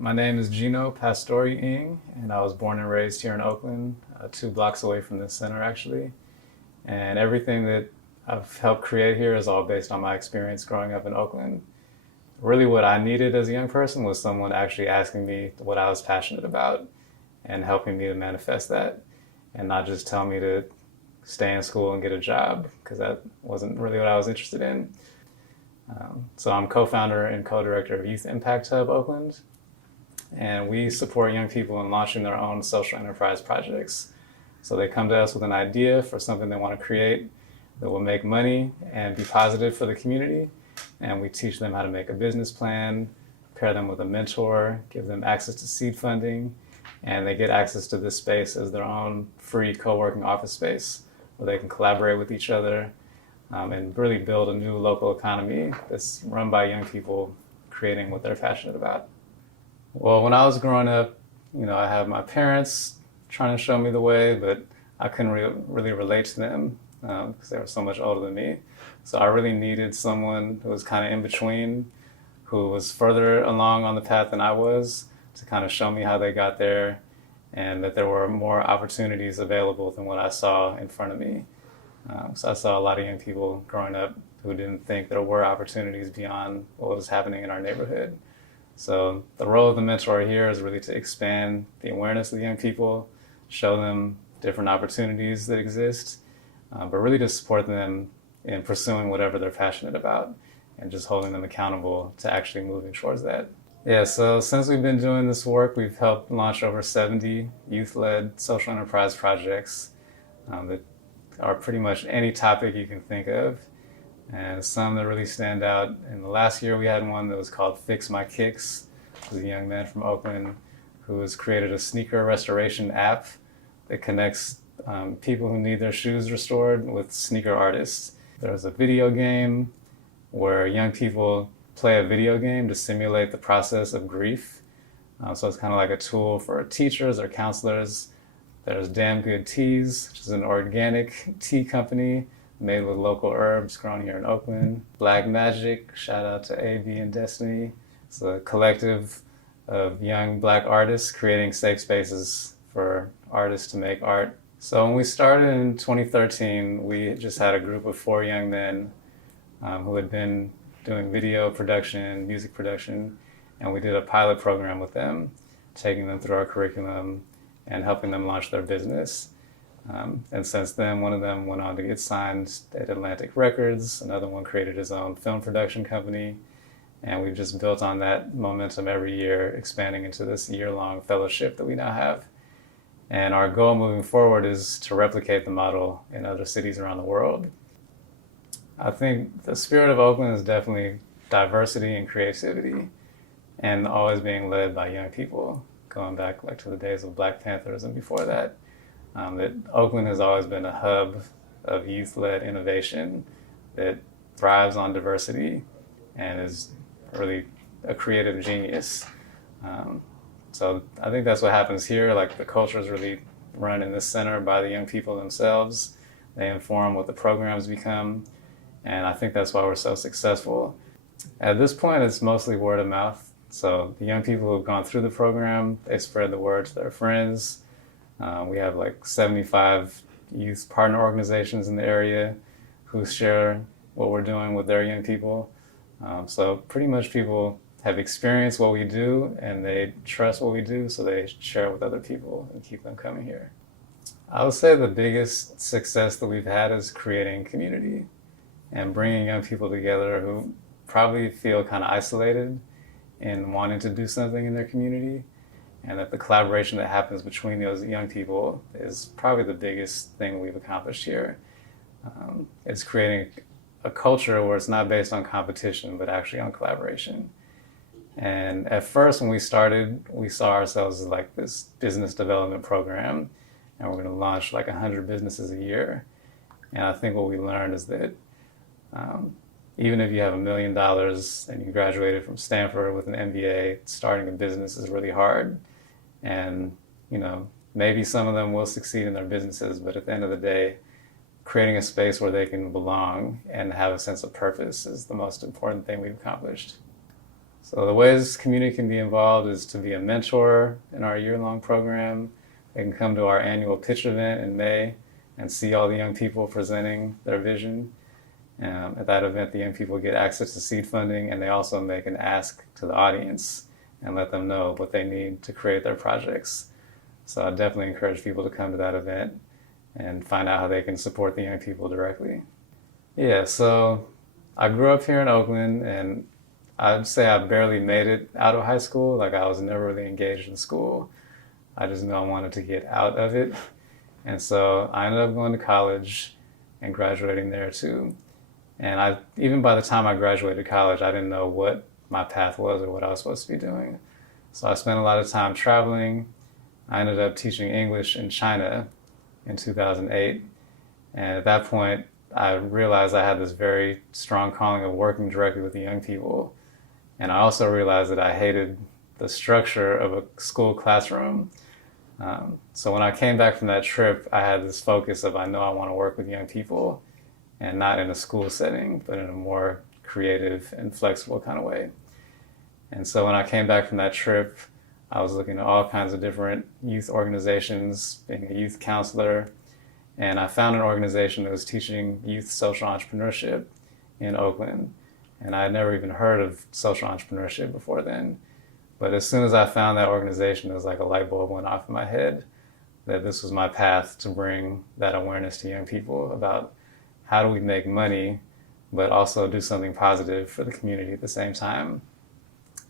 My name is Gino Pastori, and I was born and raised here in Oakland, 2 blocks away from this center actually. And everything that I've helped create here is all based on my experience growing up in Oakland. Really, what I needed as a young person was someone actually asking me what I was passionate about and helping me to manifest that, and not just tell me to stay in school and get a job, because that wasn't really what I was interested in. So I'm co-founder and co-director of Youth Impact Hub Oakland, and we support young people in launching their own social enterprise projects. So they come to us with an idea for something they want to create that will make money and be positive for the community, and we teach them how to make a business plan, pair them with a mentor, give them access to seed funding, and they get access to this space as their own free co-working office space where they can collaborate with each other, and really build a new local economy that's run by young people creating what they're passionate about. Well, when I was growing up, I had my parents trying to show me the way, but I couldn't really relate to them because they were so much older than me. So I really needed someone who was kind of in between, who was further along on the path than I was, to kind of show me how they got there, and that there were more opportunities available than what I saw in front of me. So I saw a lot of young people growing up who didn't think there were opportunities beyond what was happening in our neighborhood. So the role of the mentor here is really to expand the awareness of the young people, show them different opportunities that exist, but really to support them in pursuing whatever they're passionate about and just holding them accountable to actually moving towards that. Yeah, so since we've been doing this work, we've helped launch over 70 youth-led social enterprise projects that are pretty much any topic you can think of. And some that really stand out. In the last year, we had one that was called Fix My Kicks. It was a young man from Oakland who has created a sneaker restoration app that connects people who need their shoes restored with sneaker artists. There was a video game where young people play a video game to simulate the process of grief. So it's kind of like a tool for teachers or counselors. There's Damn Good Teas, which is an organic tea company made with local herbs grown here in Oakland. Black Magic, shout out to AB and Destiny. It's a collective of young Black artists creating safe spaces for artists to make art. So when we started in 2013, we just had a group of 4 young men who had been doing video production, music production, and we did a pilot program with them, taking them through our curriculum and helping them launch their business. And since then, one of them went on to get signed at Atlantic Records. Another one created his own film production company. And we've just built on that momentum every year, expanding into this year-long fellowship that we now have. And our goal moving forward is to replicate the model in other cities around the world. I think the spirit of Oakland is definitely diversity and creativity, and always being led by young people, going back to the days of Black Panthers and before that. That Oakland has always been a hub of youth-led innovation that thrives on diversity and is really a creative genius. So I think that's what happens here. The culture is really run in this center by the young people themselves. They inform what the programs become, and I think that's why we're so successful. At this point, it's mostly word of mouth. So the young people who have gone through the program, they spread the word to their friends. We have 75 youth partner organizations in the area who share what we're doing with their young people. So pretty much people have experienced what we do and they trust what we do, so they share it with other people and keep them coming here. I would say the biggest success that we've had is creating community and bringing young people together who probably feel kind of isolated in wanting to do something in their community. And that the collaboration that happens between those young people is probably the biggest thing we've accomplished here. It's creating a culture where it's not based on competition, but actually on collaboration. And at first, when we started, we saw ourselves as this business development program, and we're going to launch 100 businesses a year. And I think what we learned is that even if you have $1 million and you graduated from Stanford with an MBA, starting a business is really hard. And, maybe some of them will succeed in their businesses, but at the end of the day, creating a space where they can belong and have a sense of purpose is the most important thing we've accomplished. So the ways community can be involved is to be a mentor in our year-long program. They can come to our annual pitch event in May and see all the young people presenting their vision. At that event, the young people get access to seed funding, and they also make an ask to the audience and let them know what they need to create their projects. So I definitely encourage people to come to that event and find out how they can support the young people directly. Yeah, so I grew up here in Oakland, and I'd say I barely made it out of high school. Like, I was never really engaged in school. I just knew I wanted to get out of it. And so I ended up going to college and graduating there too. And even by the time I graduated college, I didn't know what my path was or what I was supposed to be doing. So I spent a lot of time traveling. I ended up teaching English in China in 2008. And at that point, I realized I had this very strong calling of working directly with the young people. And I also realized that I hated the structure of a school classroom. So when I came back from that trip, I had this focus of, I know I want to work with young people, and not in a school setting, but in a more creative and flexible kind of way. And so when I came back from that trip, I was looking at all kinds of different youth organizations, being a youth counselor, and I found an organization that was teaching youth social entrepreneurship in Oakland. And I had never even heard of social entrepreneurship before then. But as soon as I found that organization, it was like a light bulb went off in my head that this was my path to bring that awareness to young people about how do we make money, but also do something positive for the community at the same time.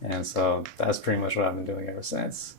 And so that's pretty much what I've been doing ever since.